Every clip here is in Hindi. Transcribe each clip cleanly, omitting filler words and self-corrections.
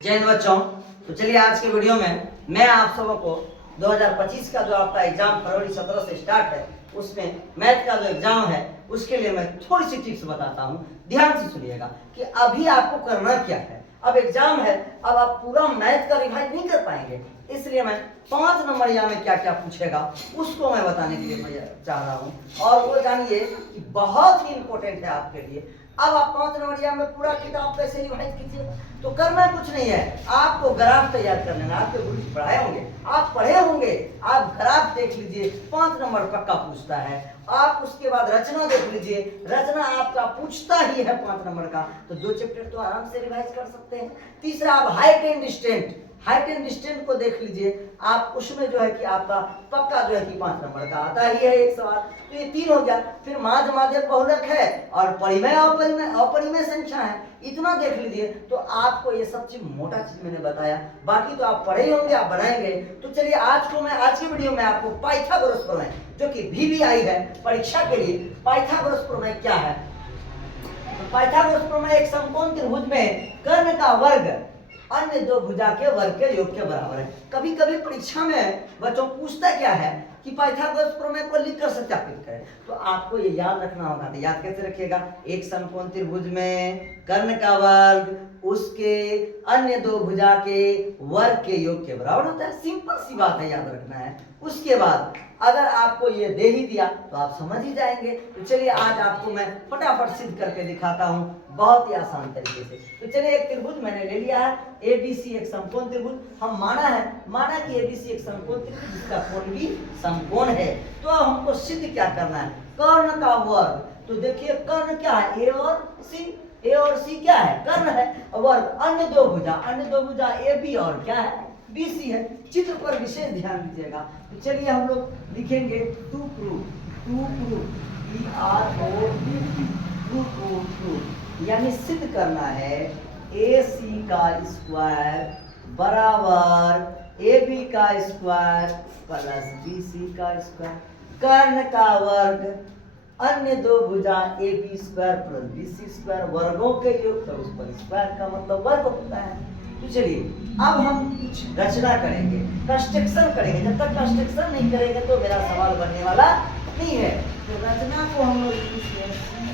जय हिंद बच्चों। तो चलिए आज के वीडियो में मैं आप सबों को 2025 का जो आपका एग्जाम फरवरी 17 से स्टार्ट है उसमें मैथ का जो एग्जाम है उसके लिए मैं थोड़ी सी टिप्स बताता हूँ। ध्यान से सुनिएगा कि अभी आपको करना क्या है। अब एग्जाम है, अब आप पूरा मैथ का रिवाइज नहीं कर पाएंगे, इसलिए मैं 5 नंबर या में क्या क्या पूछेगा उसको मैं बताने के लिए मैं चाह रहा हूँ। और वो जानिए कि बहुत ही इंपॉर्टेंट है आपके लिए। अब आप 5 नंबर में पूरा किताब कैसे रिवाइज कीजिए, तो करना कुछ नहीं है, आपको ग्राफ तैयार कर लेना। आपके गुरु जी पढ़ाए होंगे, आप पढ़े होंगे, आप ग्राफ देख लीजिए, 5 नंबर पक्का पूछता है। आप उसके बाद रचना देख लीजिए, रचना आपका पूछता ही है 5 नंबर का, तो 2 चैप्टर तो आराम से रिवाइज कर सकते हैं। तीसरा आप हाइट एंड डिस्टेंट को देख लीजिए, आप उसमें जो है कि आपका पक्का जो है कि 5 नंबर का आता ही है एक सवाल। तो ये 3 हो गया। फिर माध्य माध्यक बहुलक है और परिमेय अपरिमेय संख्या है, इतना देख लीजिए। तो आपको ये सब चीज मोटा चीज मैंने बताया, बाकी तो आप पढ़े ही होंगे, आप बनाएंगे। तो चलिए आज की वीडियो में आपको पाइथागोरस प्रमेय जो कि VBI है परीक्षा के लिए, पाइथागोरस प्रमेय क्या है। तो पाइथागोरस प्रमेय एक समकोण त्रिभुज में कर्ण का वर्ग अन्य 2 भुजा के वर्ग के योग के बराबर है। कभी कभी परीक्षा में बच्चों पूछता क्या है कि पाइथागोरस प्रमेय को लिखकर सत्यापित करें, तो आपको ये याद रखना होगा। तो याद कैसे रखिएगा, एक समकोण त्रिभुज में कर्ण का वर्ग उसके अन्य 2 भुजा के वर्ग के योग के बराबर होता है। सिंपल सी बात है, याद रखना है। उसके बाद अगर आपको ये दे ही दिया तो आप समझ ही जाएंगे। तो चलिए आज आपको मैं फटाफट सिद्ध करके दिखाता हूँ बहुत ही आसान तरीके से। तो चलिए एक त्रिभुज मैंने ले लिया है, ABC एक समकोण त्रिभुज। हम माना कि ABC एक समकोण त्रिभुज जिसका कोण भी समकोण है। तो अब हमको सिद्ध क्या करना है, कर्ण का वर्ग। तो देखिए कर्ण क्या है, A और C क्या है, कर्ण है। वर्ग अन्य 2 भुजा AB और क्या है, BC है। चित्र पर विशेष ध्यान दीजिएगा। तो चलिए हम लोग लिखेंगे टू प्रूफ यानी सिद्ध करना है AC का स्क्वायर बराबर AB का स्क्वायर प्लस BC का स्क्वायर। कर्ण का वर्ग अन्य 2 भुजा AB square plus BC square, वर्गों के योग, तो उस पर स्क्वायर का मतलब वर्ग होता है। तो चलिए अब हम कुछ रचना करेंगे, कंस्ट्रक्शन करेंगे। जब तक कंस्ट्रक्शन नहीं करेंगे तो मेरा सवाल बनने वाला नहीं है। तो रचना को हम लोग कंस्ट्रक्शन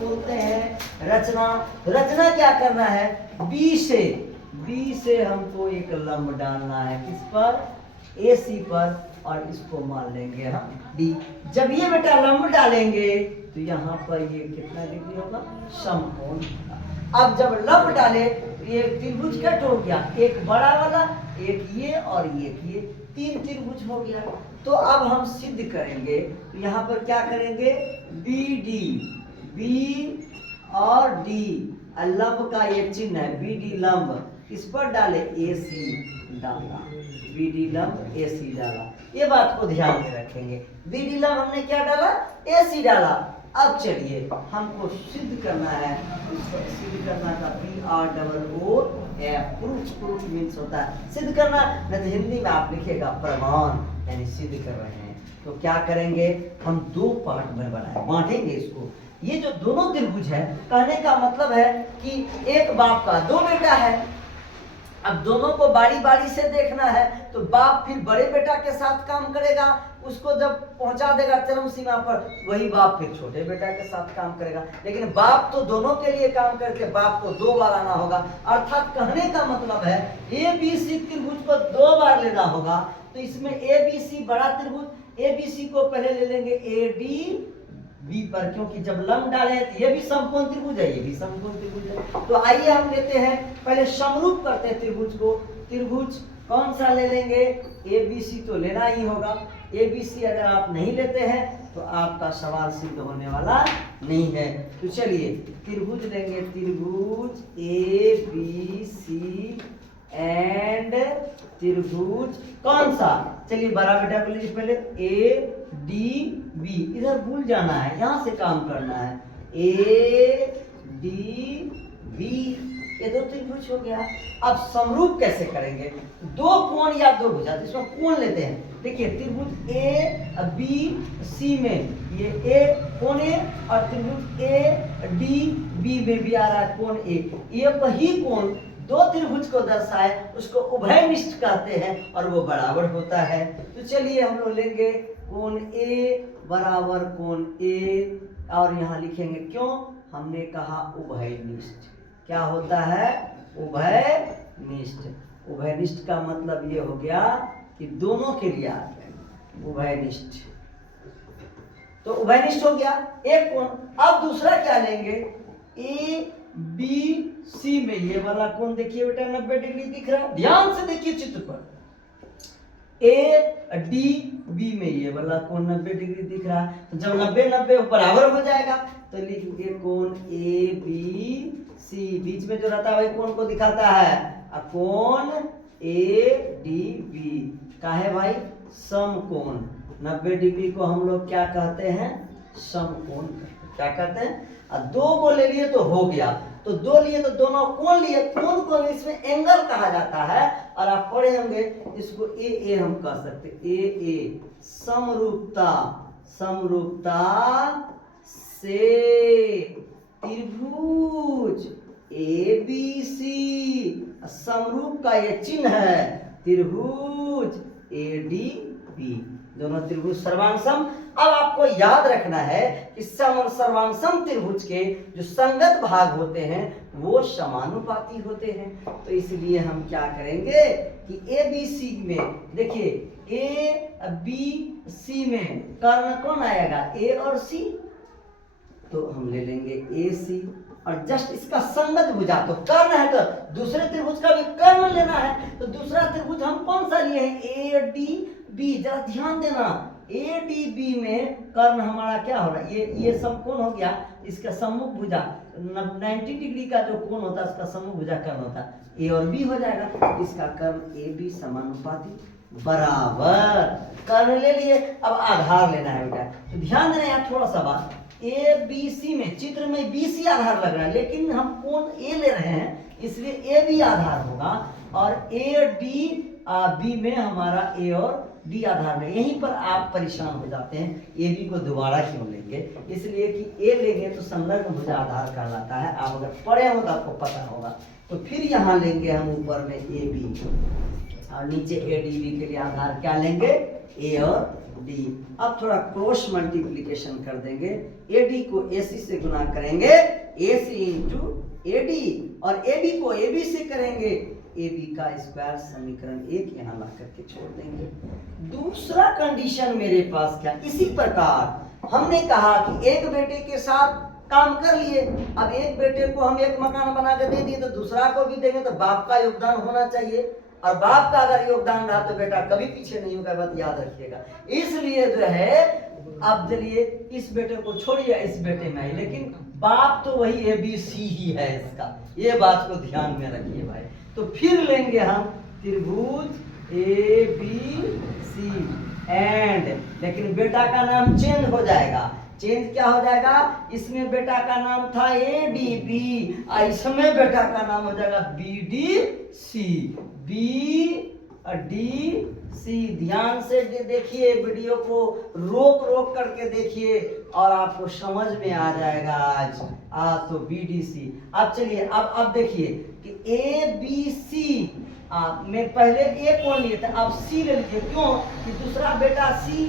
बोलते हैं। रचना क्या करना है, बी से हमको एक लंब डालना है, किस पर, AC पर, और इसको मान लेंगे हम D। जब ये बेटा लंब डालेंगे तो यहाँ पर ये कितना डिग्री होगा, समकोण। अब जब लंब डाले तो ये त्रिभुज कट हो गया, एक बड़ा वाला, एक ये और एक ये, 3 त्रिभुज हो गया। तो अब हम सिद्ध करेंगे, तो यहाँ पर क्या करेंगे, B और D, लंब का ये चिन्ह है BD लंब, इस पर डाले AC डाला, BD लंब AC डाला। ये बात को ध्यान में रखेंगे, BD लंब हमने क्या डाला, AC डाला। अब चलिए हमको सिद्ध करना है, सिद्ध करना का PROOF, प्रूफ मीन्स होता है सिद्ध करना, नहीं तो हिंदी में आप लिखिएगा प्रमाण, यानी सिद्ध कर रहे हैं। तो क्या करेंगे, हम 2 पार्ट में बनाए, बांटेंगे इसको। ये जो दोनों त्रिभुज है, कहने का मतलब है कि एक बाप का 2 बेटा है। अब दोनों को बारी बारी से देखना है, तो बाप फिर बड़े बेटा के साथ काम करेगा, उसको जब पहुंचा देगा चरम सीमा पर, वही बाप फिर छोटे बेटा के साथ काम करेगा। लेकिन बाप तो दोनों के लिए काम करके बाप को 2 बार आना होगा। अर्थात कहने का मतलब है ABC त्रिभुज को 2 बार लेना होगा। तो इसमें ABC बड़ा त्रिभुज, ABC को पहले ले लेंगे ADB पर, क्योंकि जब लंब डाले तो ये भी समकोण त्रिभुज है, ये भी समकोण त्रिभुज है। तो आइए हम लेते हैं, पहले समरूप करते हैं त्रिभुज को। त्रिभुज कौन सा ले लेंगे, ABC तो लेना ही होगा। ABC अगर आप नहीं लेते हैं तो आपका सवाल सिद्ध होने वाला नहीं है। तो चलिए त्रिभुज लेंगे, त्रिभुज ABC एंड त्रिभुज कौन सा, चलिए बड़ा बेटा को लीजिए पहले, ADB, इधर भूल जाना है, यहाँ से काम करना है, ADB बी, ये दो त्रिभुज हो गया। अब समरूप कैसे करेंगे? दो कोण या दो भुजा, तो इसमें कोण लेते हैं। देखिए त्रिभुज ए बी सी में ये ए कोण ए, और त्रिभुज ए डी बी में भी आ रहा है कोण ए। ये वही कोण दो त्रिभुज को दर्शाए उसको उभयनिष्ठ कहते हैं और वो बराबर होता है। तो चलिए हम लोग लेंगे कोण ए बराबर कोण ए, और यहाँ लिखेंगे क्यों? हमने कहा उभयनिष्ठ। क्या होता है? उभयनिष्ठ। उभयनिष्ठ का मतलब ये हो गया कि दोनों के लिए आ गया उभयनिष्ठ। तो उभयनिष्ठ हो गया एक कोण। अब दूसरा क्या लेंगे? ए बी सी में ये वाला कोण देखिए बेटा 90 डिग्री दिख रहा है, ध्यान से देखिए चित्र पर। ए डी बी में ये वाला कोण 90 डिग्री दिख रहा है, तो जब 90-90 बराबर हो जाएगा तो लिखेंगे कोण ए बी सी। बीच में जो रहता है वही कोण को दिखाता है, कोण ए डी बी का है भाई समकोण। 90 डिग्री को हम लोग क्या कहते हैं? समकोण। क्या कहते हैं? दो को ले लिए तो हो गया, तो दो लिए तो दोनों कोण लिए, कोण को इसमें एंगल कहा जाता है। और आप पढ़े होंगे इसको ए हम कह सकते, ए समरूपता। समरूपता से त्रिभुज ए बी सी, समरूप का ये चिन्ह है त्रिभुज ए डी बी, दोनों त्रिभुज सर्वांगसम। अब आपको याद रखना है कि सम और सर्वांगसम त्रिभुज के जो संगत भाग होते हैं वो समानुपाती होते हैं। तो इसलिए हम क्या करेंगे कि ए बी सी में देखिए ए बी सी में कर्ण कौन आएगा? ए और सी, तो हम ले लेंगे ए सी, और जस्ट इसका संगत भुजा तो कर्ण है, तो दूसरे त्रिभुज का भी कर्ण लेना है। तो दूसरा त्रिभुज हम कौन सा लिए हैं? A D B. जरा ध्यान देना, ए डी बी में कर्ण हमारा क्या हो रहा है? ये समकोण हो गया, इसका सम्मुख भुजा 90 डिग्री का जो कोण होता है उसका सम्मुख भुजा कर्ण होता है, ए और बी हो जाएगा। इसका कर्ण ए बी समानुपाती बराबर। कर्ण ले लिए, अब आधार लेना है बेटा। तो ध्यान देना यहाँ थोड़ा सा बात, ए बी सी में चित्र में बी सी आधार लग रहा है, लेकिन हम कोण ए ले रहे हैं इसलिए ए बी आधार होगा, और ए डी बी में हमारा ए और डी आधार में। यहीं पर आप परेशान हो जाते हैं ए बी को दोबारा क्यों लेंगे, इसलिए कि ए लेंगे तो संलग्न भुजा आधार कहलाता है। आप अगर पढ़े हो तो आपको पता होगा। तो फिर यहाँ लेंगे हम ऊपर में ए बी, और नीचे ए डी बी के लिए आधार क्या लेंगे? ए और डी। अब थोड़ा क्रॉस मल्टीप्लीकेशन कर देंगे, ए डी को ए सी से गुना करेंगे, ए सी इंटू ए डी, और ए बी को ए बी से करेंगे, ए बी का स्क्वायर। समीकरण 1 यहाँ ला करके छोड़ देंगे। दूसरा कंडीशन मेरे पास क्या? इसी प्रकार हमने कहा कि एक बेटे के साथ काम कर लिए, अब एक बेटे को हम एक मकान बना के दे दिए तो दूसरा को भी देंगे, तो बाप का योगदान होना चाहिए, और बाप का अगर योगदान रहा तो बेटा कभी पीछे नहीं होगा, बात याद रखिएगा। इसलिए जो है अब चलिए इस बेटे को छोड़िए, इस बेटे में आई, लेकिन बाप तो वही ए बी सी ही है इसका, ये बात को ध्यान में रखिए भाई। तो फिर लेंगे हम त्रिभुज ए बी सी एंड, लेकिन बेटा का नाम चेंज हो जाएगा। चेंज क्या हो जाएगा? इसमें बेटा का नाम था ए डी बी, इसमें बेटा का नाम हो जाएगा B D C. B D C. ध्यान से देखिए, वीडियो को रोक रोक करके देखिए और आपको समझ में आ जाएगा आज। तो बी डी सी। अब चलिए अब देखिए कि ए बी सी में पहले ए कौन लिए थे, अब सी ले लीजिए। क्यों? कि दूसरा बेटा सी,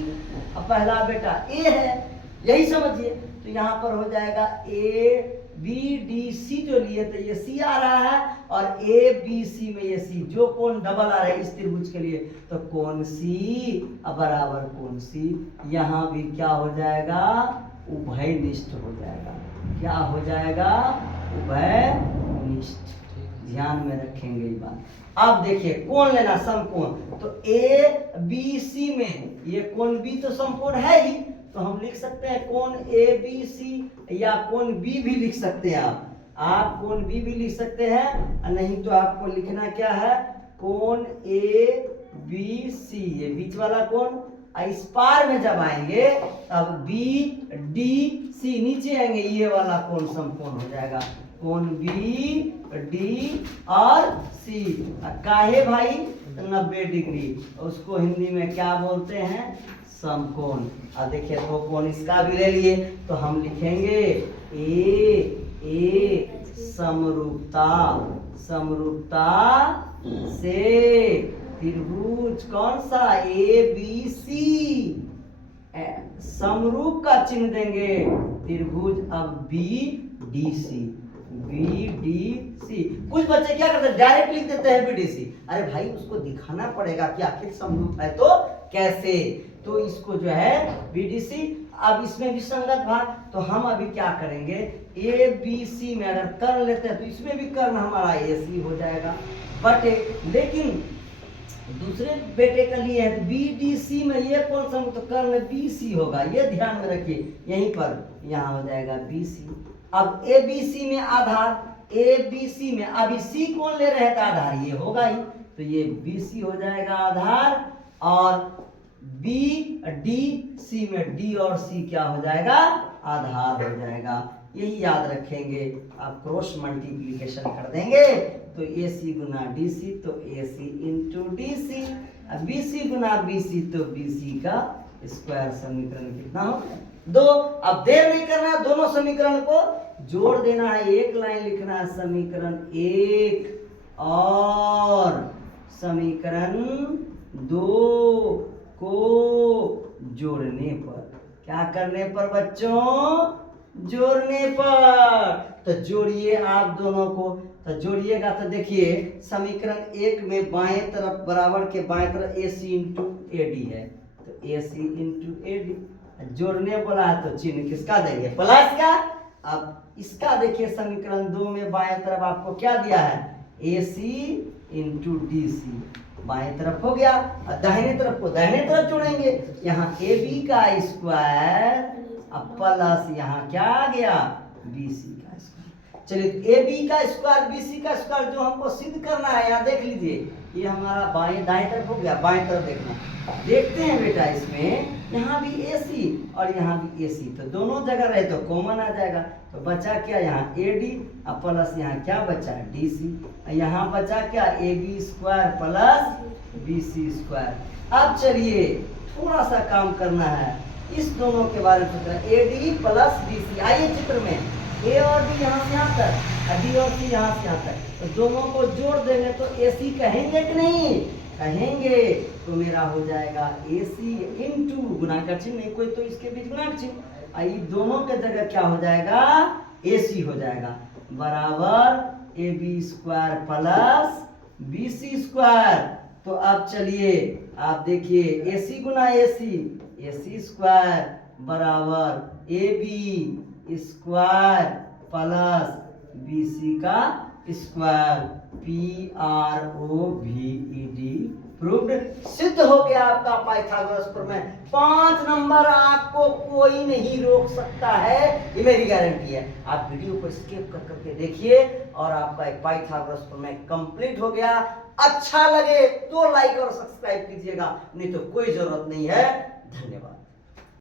अब पहला बेटा ए है, यही समझिए। तो यहाँ पर हो जाएगा ए बी डी सी जो लिए थे ये सी आ रहा है, और ए बी सी में ये सी, जो कोण डबल आ रहा है इस त्रिभुज के लिए, तो कोण सी बराबर कोण सी। यहाँ भी क्या हो जाएगा? उभयनिष्ठ हो जाएगा। क्या हो जाएगा? उभयनिष्ठ। ध्यान में रखेंगे ये बात। अब देखिए कोण लेना, समकोण। तो ए बी सी में ये कोण बी तो समकोण है ही, तो हम लिख सकते हैं कोण ए बी सी, या कोण बी भी लिख सकते हैं। आप कोण बी भी लिख सकते हैं, नहीं तो आपको लिखना क्या है? कोण ए बी सी, ये बीच वाला कोण, इस पार में जब आएंगे तब बी डी सी, नीचे आएंगे ये वाला कोण समकोण हो जाएगा, कोण बी डी और सी। काहे भाई 90 डिग्री, उसको हिंदी में क्या बोलते हैं, समकोण। अब देखिए दो कोण इसका भी ले लिए तो हम लिखेंगे ए समरूपता, समरूपता से त्रिभुज कौन सा, ए बी सी, समरूप का चिन्ह देंगे त्रिभुज अब B D C, B D C. कुछ बच्चे क्या करते हैं डायरेक्ट लिख देते हैं बी डी सी, अरे भाई उसको दिखाना पड़ेगा कि आखिर समरूप है तो कैसे, तो इसको जो है बी डी सी। अब इसमें विसंगत भाग, तो हम अभी क्या करेंगे, ए बी सी में अगर कर्ण लेते हैं तो इसमें भी कर्ण हमारा ए सी हो जाएगा, बट लेकिन दूसरे बेटे का लिए है तो बी डी सी में ये कौन सा, तो कर्ण बी सी होगा, ये ध्यान में रखिए, यहीं पर यहाँ हो जाएगा बी सी। अब ए बी सी में आधार, ए बी सी में अभी सी कौन ले रहे थे आधार, ये होगा ही, तो ये बी सी हो जाएगा आधार, और बी डी सी में डी और सी क्या हो जाएगा, आधार हो जाएगा। यही याद रखेंगे, आप क्रॉस मल्टीप्लीकेशन कर देंगे तो A C Guna D C तो A C into D C, B C गुना बी सी तो बी सी का स्क्वायर। समीकरण कितना हो, 2। अब देर नहीं करना, दोनों समीकरण को जोड़ देना है, एक लाइन लिखना है, समीकरण 1 और समीकरण 2 को जोड़ने पर, क्या करने पर बच्चों, जोड़ने पर। तो जोड़िए आप दोनों को, तो जोड़िएगा तो देखिए समीकरण 1 में बाएं तरफ बराबर के बाएं तरफ ए सी इंटू ए डी है, तो A C into A D, जोड़ने बोला है तो चिन्ह किसका देंगे, प्लस का। अब इसका देखिए समीकरण 2 में बाएं तरफ आपको क्या दिया है, ए सी इंटू डी सी, बाएं तरफ हो गया, और दाहिने तरफ को दाहिने तरफ जोड़ेंगे, यहाँ ए बी का स्क्वायर अब प्लस यहाँ क्या आ गया, बी सी का स्क्वायर। चलिए ए बी का स्क्वायर बी सी का स्क्वायर जो हमको सिद्ध करना है, यहाँ देख लीजिए, ये हमारा बाएं दाएं तरफ हो गया, बाएं तरफ देखना, देखते हैं बेटा इसमें यहाँ भी ए सी और यहाँ भी ए सी, तो दोनों जगह रहे तो कॉमन आ जाएगा, तो बचा क्या यहाँ ए डी और प्लस यहाँ क्या बचा डी सी, यहाँ बचा क्या A B square plus B C square. अब चलिए थोड़ा सा काम करना है, इस दोनों के बारे में सोचना, A D plus B C, आइए चित्र में ए और डी यहाँ से यहाँ तक, डी और सी यहाँ से यहाँ तक, तो दोनों को जोड़ देंगे तो ए सी कहेंगे कि नहीं कहेंगे, तो मेरा हो जाएगा ए सी इंटू गुणाकार चिन्ह नहीं कोई तो इसके बीच गुणाकार चिन्ह, ये दोनों के जगह क्या हो जाएगा, ए सी हो जाएगा, बराबर A B square plus B C square. तो अब चलिए आप देखिए ए सी गुना ए सी स्क्वायर बराबर A B square plus B C का square, P R O V E D, proved, सिद्ध हो गया आपका पाइथागोरस प्रमेय। 5 नंबर आपको कोई नहीं रोक सकता है, ये मेरी गारंटी है। आप वीडियो को स्किप कर करके देखिए और आपका एक पाइथागोरस प्रमेय कंप्लीट हो गया। अच्छा लगे तो लाइक और सब्सक्राइब कीजिएगा, नहीं तो कोई जरूरत नहीं है। धन्यवाद।